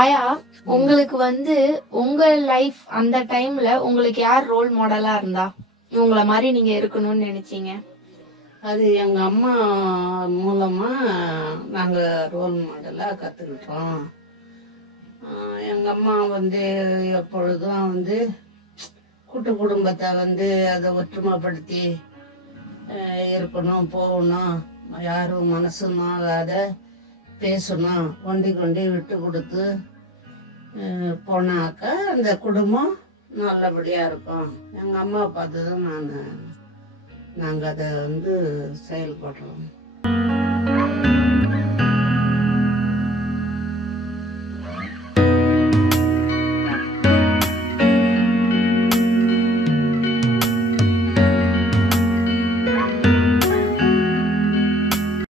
ஆயா, உங்களுக்கு வந்து உங்க லைஃப் அந்த டைம்ல உங்களுக்கு யார் ரோல் மாடலா இருந்தா உங்களை மாதிரி நீங்க இருக்கணும்னு நினைச்சீங்க? அது எங்க அம்மா மூலமா நாங்க ரோல் மாடலா கத்துக்கிட்டோம். எங்க அம்மா வந்து எப்பொழுதும் வந்து கூட்டு குடும்பத்தை வந்து அதை ஒற்றுமைப்படுத்தி இருக்கணும், போகணும், யாரும் மனசு மாறாத பேசணும், கொண்டி கொண்டி விட்டு கொடுத்து போனாக்கா அந்த குடும்பம் நல்லபடியா இருக்கும். எங்க அம்மா பார்த்து தான் நாங்கள் அதை வந்து செயல்படுறோம்.